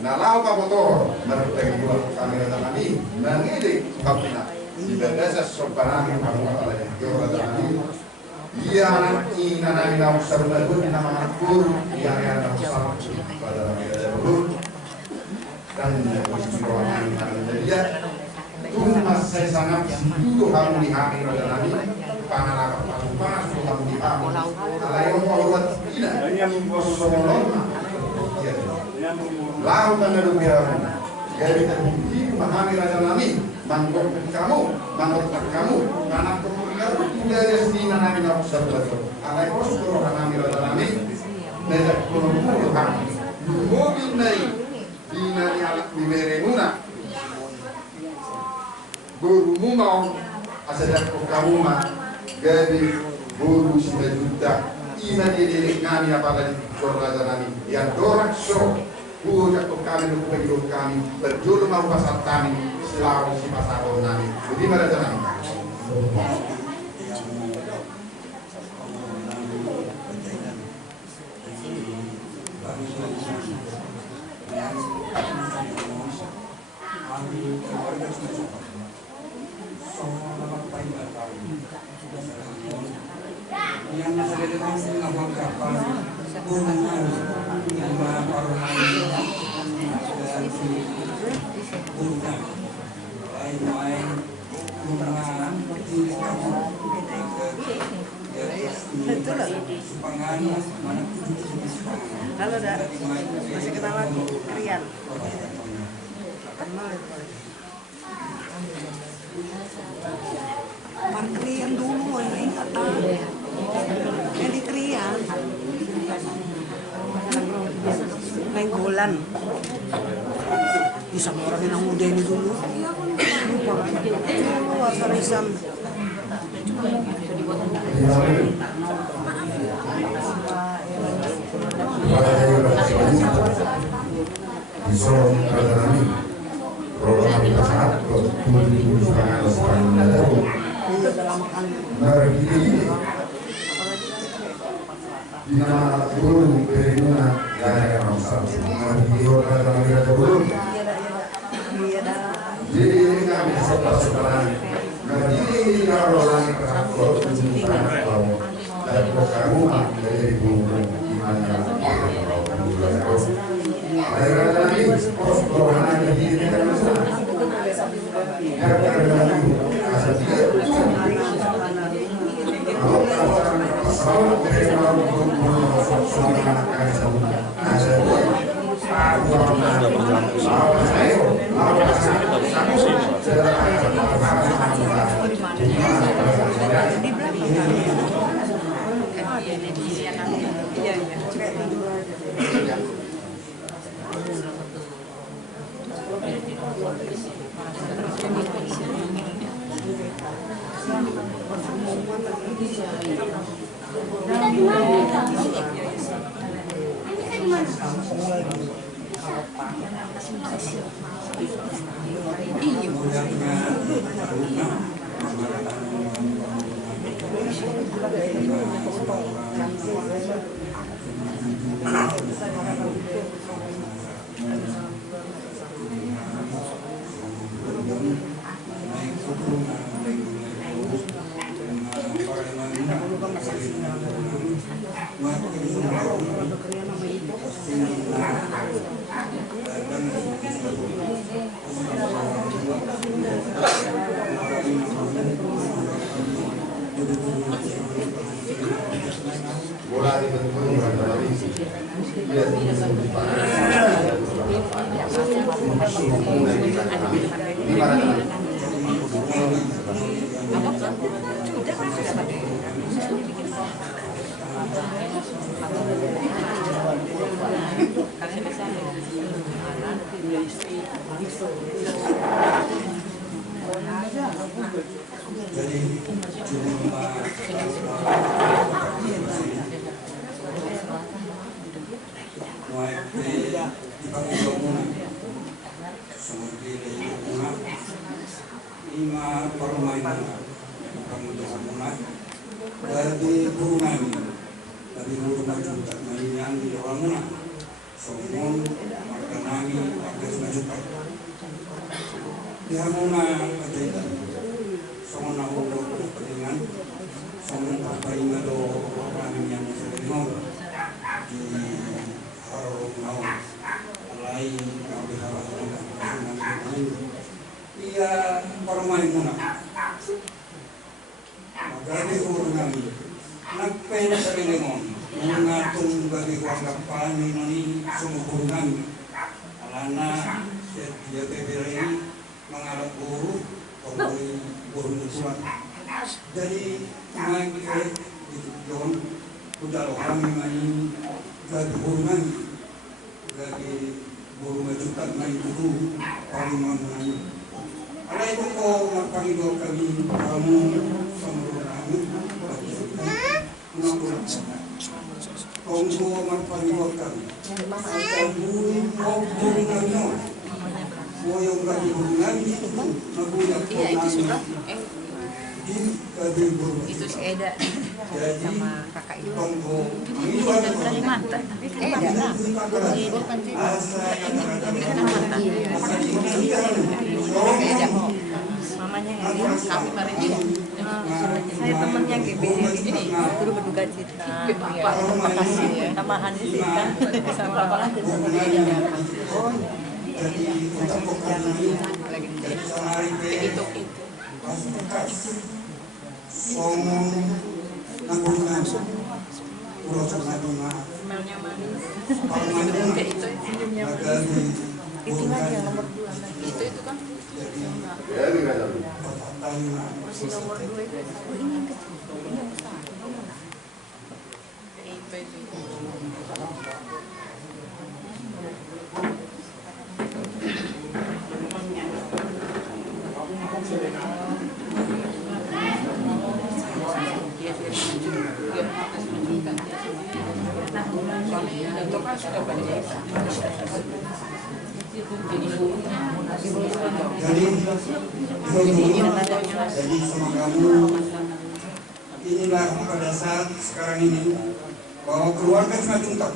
Nalau kabotor mertegi dua kamera tanami nangili kapina di berdasar sopanami kamu ala yang tanami dia anak ina nami namu sarunadun nama akur yang namu sama pada kamera dulu dan perjuangan dia tuh saya sangat dulu kamu dihami pada nami panah panas kamu dihami ala yang mau buat tidak solon lau tanda dunia jadi terbukti memahami raja nami mangkok kamu anak kamu dari sini nami nak sabar alai kostur nami raja nami nezak puluh kami mobil naik dina alak bimeremuna guru mau asadak kamu mah jadi guru 9 juta ina dididik nami apalagi raja nami yang dorak so bukan kami dukung hidup kami berjuru mau pasar kami selalu si pasar kami bagaimana caranya? Halo, Dak. Masih ketawa Rian. Parkrian dulu, ini kata. Yang di Krian. Lenggolan. Bisa orang yang muda ini dulu. Lupa. Luar Sarisan. Bisa kami program kita saat tujuh setengah dari di nama turun berguna dari masalah video kami ada turun jadi ini kami setelah jadi kalau lagi kalau dan kamu dari guru gimana Itu si Eda sama kakak ibu dari Kalimantan. Eda lah. Eda mamanya yang kami kemarin saya temennya GBC ini guru berduka cita. Terima kasih ya. Tambahan sih kan sama apa aja sama dia. Oh iya. Itu. Somong nanggungan pulau Sumatera Smelnya manis. Itu lagi yang nomor 2 lagi. Itu kan. Ya, ini nggak tahu. Masih nomor 2 itu. Oh, ini yang kecil. Ini yang besar. Itu. Jadi sama kamu inilah pada saat sekarang ini bahwa keluarga Simatuntak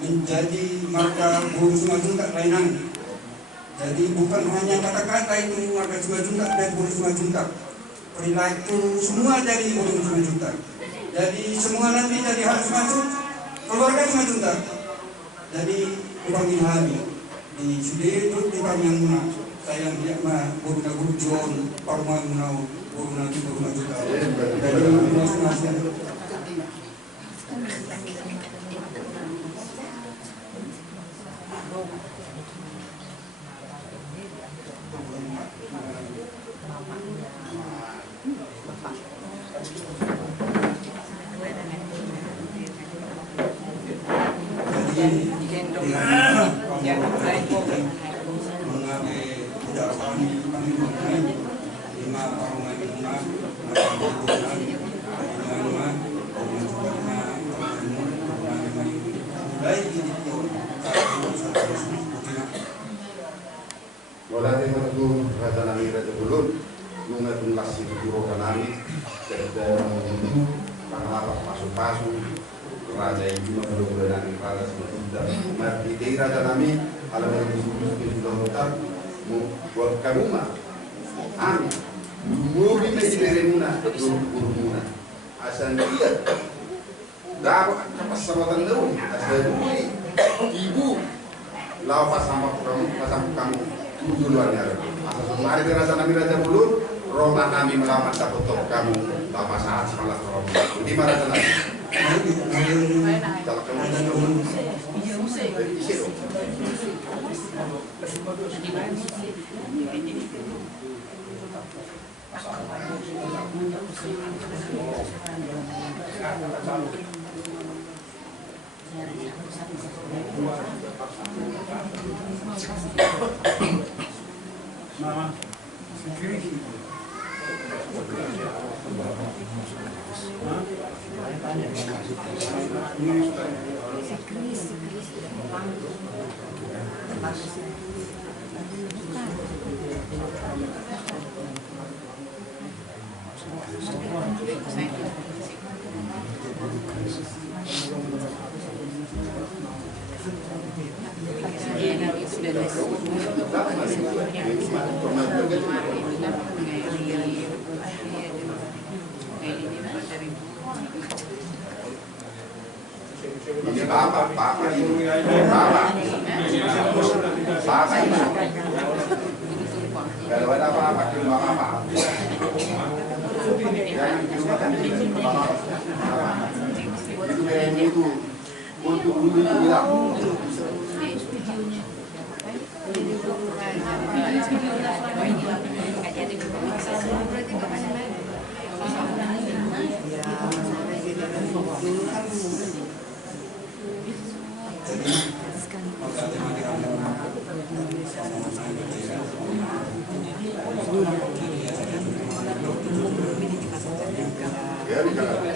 menjadi marga Guru Simatuntak Lainang. Jadi bukan hanya kata-kata itu marga Simatuntak dan Guru Simatuntak, perilaku semua dari Guru Simatuntak. Jadi semua nanti jadi harus masuk keluarga Simatuntak. Jadi Ubang Ilhami di Sudirut di Panyanguna sayang dia mah Guru John Parman Munau Guru Juta. Jadi masing-masing Wala din magiging Raja Nami Raja Bulun, yung atong lasi Guru Kanami, dan pangalapak pasok-pasok, Raja Ibu Mabulu Nami Raja Sementara, Martidei Raja Nami, alam mo yung sudah mutar, buat kamu mah, amin, mungkin menjadi muna, guru muna, asal dia, dapat pas sama tanggung, asal dui, ibu, lawas sama kamu. Duluannya mari Raja Nami Raja Bulun Roma kami melawan takut kamu bapak saat semalas Roma di mana Raja Nami kalau kamu isi loh. Mama, Ini bapak ini, bapak ini. Kalau ada apa-apa di rumah bapak, jangan di rumah kan di rumah bapak. Itu yang itu untuk dulu bilang. Ya,